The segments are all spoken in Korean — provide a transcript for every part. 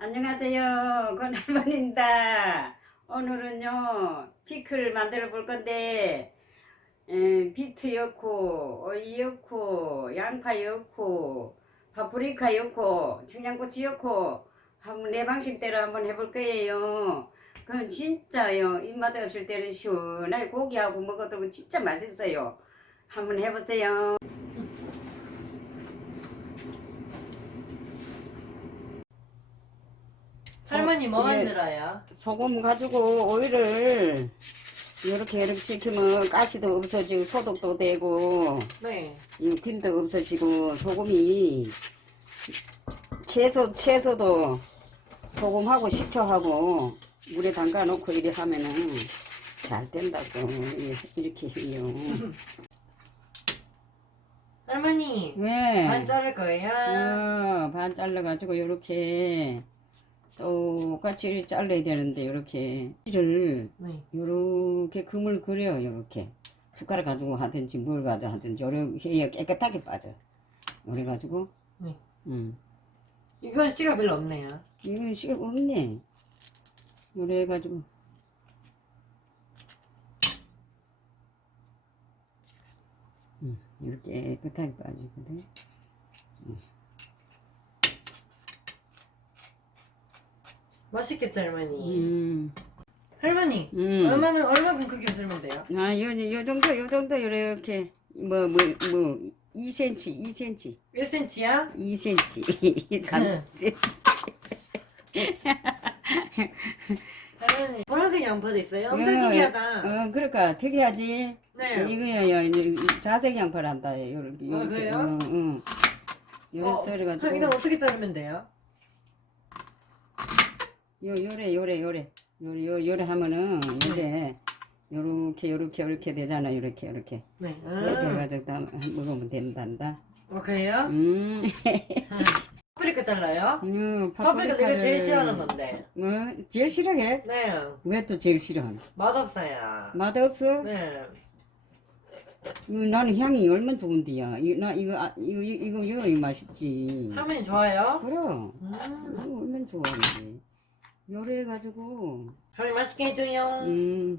안녕하세요. 건할머니입니다. 오늘은요, 피클 만들어 볼 건데, 에, 비트 넣고, 오이 넣고, 양파 넣고, 파프리카 넣고, 청양고추 넣고, 한번 내 방식대로 한번 해볼 거예요. 그럼 진짜요, 입맛 없을 때는 시원하게 고기하고 먹어도 진짜 맛있어요. 한번 해보세요. 할머니 뭐 예. 만들어요? 소금 가지고 오이를 이렇게 이렇게 시키면 가시도 없어지고 소독도 되고 네. 유균도 없어지고 소금이 채소 채소도 소금하고 식초하고 물에 담가 놓고 이래 하면은 잘 된다고 이렇게 해요. 할머니 왜? 반 자를 거예요? 어, 반 잘라가지고 이렇게 똑같이 잘라야 되는데 이렇게. 이를 네. 요렇게 금을 그려요 요렇게. 숟가락 가지고 하든지 뭘 가지고 하든지. 요렇게 해야 깨끗하게 빠져. 요래 가지고. 네. 음. 이건 씨가 별로 없네요. 이건 시간 없네. 요래 가지고. 음 이렇게 깨끗하게 빠지거든 맛있겠죠 할머니? 음, 할머니 음. 얼마나 얼마큼 크게 썰면 돼요? 아, 요, 요 정도, 요 정도, 이렇게, 뭐, 뭐, 뭐, 2cm, 2cm, 1cm야? 2cm. 단, 할머니 보라색 양파도 있어요? 엄청 어, 신기하다. 어, 그러니까, 특이하지? 네. 이거야, 이제 자색 양파란다, 요렇게. 아, 요렇게. 그래요? 응, 응. 요래 어, 썰어가지고. 그럼 이건 어떻게 자르면 돼요? 요, 요래, 요래, 요래. 요래, 요, 요래 하면은, 네. 요래. 요렇게, 요렇게, 요렇게 되잖아, 요렇게, 요렇게. 네. 이렇게 아, 해가지고 다 먹으면 된단다. 어, 그래요? 음. 파프리카 잘라요? 음, 파프리카 내가 제일 싫어하는 건데. 뭐, 제일 싫어해? 네. 왜 또 제일 싫어하는? 맛없어요. 맛없어? 네. 이거 나는 향이 얼마나 좋은데야. 이거, 나 이거, 아, 이거, 이거, 이거, 이거 맛있지. 할머니 좋아요? 그럼. 음. 이거 얼마나 좋아하는데. 요래가지고, 할머니 맛있게 해줘요. 음,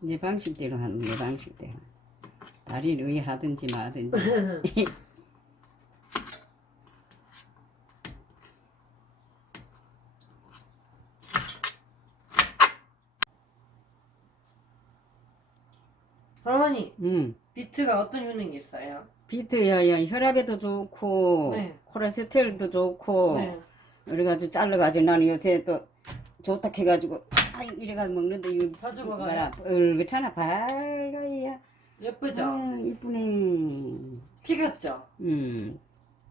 내 방식대로 하는 내 방식대로. 다리를 의하든지 마든지. 할머니 음. 비트가 어떤 효능이 있어요? 비트야, 야, 혈압에도 좋고, 네. 콜레스테롤도 좋고, 네. 그래가지고 잘라가지고 나는 요새 또 좋다 해가지고 아 이래가지고 먹는데 이거 자주 먹어요? 얼그잖아 밝아야 예쁘죠? 아 이쁘네 피 같죠? 음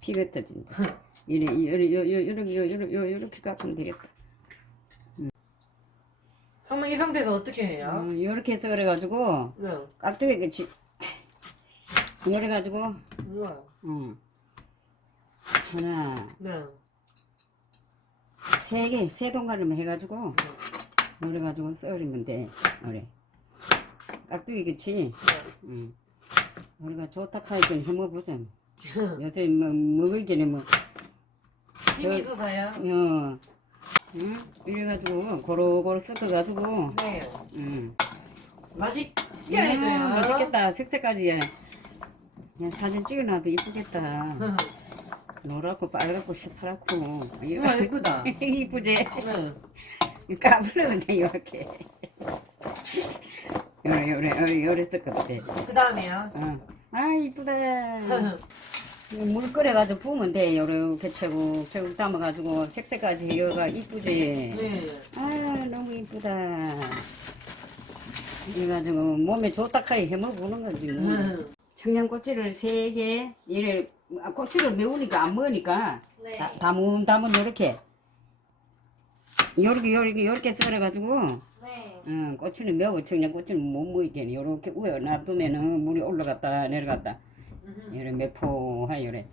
피겠다 진짜 이래 이래 요, 요, 요렇게 요, 요렇게 요, 요렇게 깎으면 되겠다 할머니 이 상태에서 어떻게 해요? 음, 요렇게 해서 그래가지고 네. 깍두기 그치 요래가지고 우와. 음 하나 네. 세 개 세 동가르만 해가지고 요래가지고 썰은 건데 요래 깍두기 그치 네. 응. 우리가 좋다 하니까 해먹어보자. 요새 뭐 먹을 게는 뭐, 힘이 저- 있어서요? 어, 응? 이래가지고 고루고루 섞어가지고, 네. 응. 맛있게 음, 해줘요. 맛있겠다. 색색까지. 야, 사진 찍어놔도 이쁘겠다. 노랗고 빨갛고 새파랗고. 우와 예쁘다. 이쁘지? 네. 까불어네 이렇게. 요래 요래 요래 섞었대. 그 다음에요. 어. 아 이쁘다. 물 끓여가지고 부으면 돼. 요렇게 채국채국 담아가지고 색색까지 여가 이쁘지. 네. 아 너무 이쁘다. 이래가지고 몸에 좋다 카이 해먹어보는 거지. 뭐. 청양고추를 세 개, 이를 아, 고추를 매우니까 안 먹으니까 네. 다, 담은 담은 요렇게 요렇게 요렇게 요렇게 썰어가지고 네. 응, 고추는 매워 청양 고추는 못 먹이겠네. 요렇게 우에 놔두면은 물이 올라갔다 내려갔다. 요래 매포하 요래.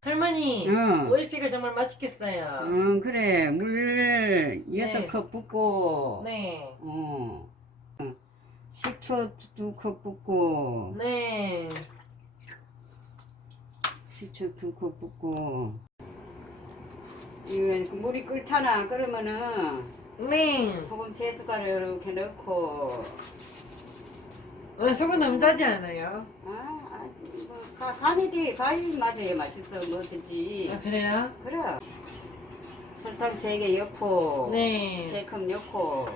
할머니 응. 오이피가 정말 맛있겠어요. 응 그래 물 여섯 네. 컵 붓고. 네. 어. 응. 식초 두 컵 붓고. 네. 식초 두 컵 붓고. 이거 물이 끓잖아. 그러면은 네. 소금 세 숟가락 이렇게 넣고 어, 소금 너무 짜지 않아요? 아, 아 뭐, 가, 간이 돼. 간이 맞아야 맛있어 뭐든지. 아, 그래요? 그래. 설탕 세 개 넣고 네. 세 컵 넣고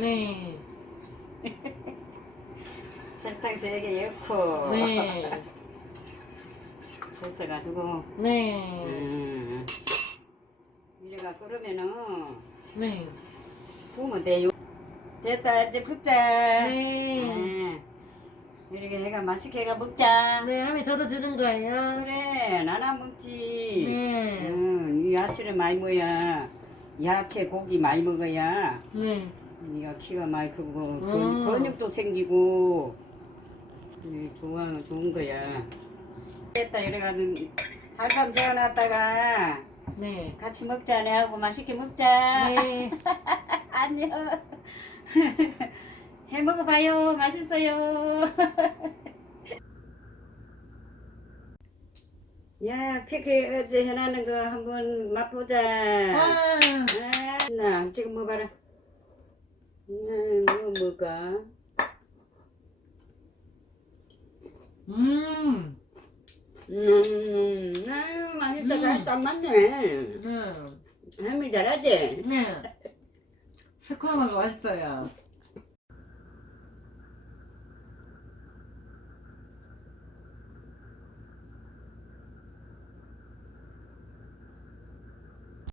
네. 설탕 세 개 넣고 네. 젖어가지고 네. 음. 이래가 끓으면은 네. 부으면 돼요. 됐다 이제 붓자. 네. 음. 이렇게 해가 맛있게 해가 먹자. 네, 할머니 저도 주는 거예요. 그래 나나 먹지. 네. 음, 이 야채를 많이 먹어야 야채 고기 많이 먹어야 네. 네가 키가 많이 크고 음. 근- 근육도 생기고 네, 좋아 좋은 거야. 됐다 이래가지고 할밤 재워놨다가 네. 같이 먹자 내하고 맛있게 먹자. 네. 안녕. 해 먹어봐요. 맛있어요. 야, 피크 어제 해놨는 거 한번 맛보자. 와. 아, 나 지금 뭐 봐라. 음, 뭐 먹을까? 음. 음, 아유, 맛있다. 음. 맛있다. 맞네. 음. 할머니 잘하지? 네. 새콤하고 맛있어요.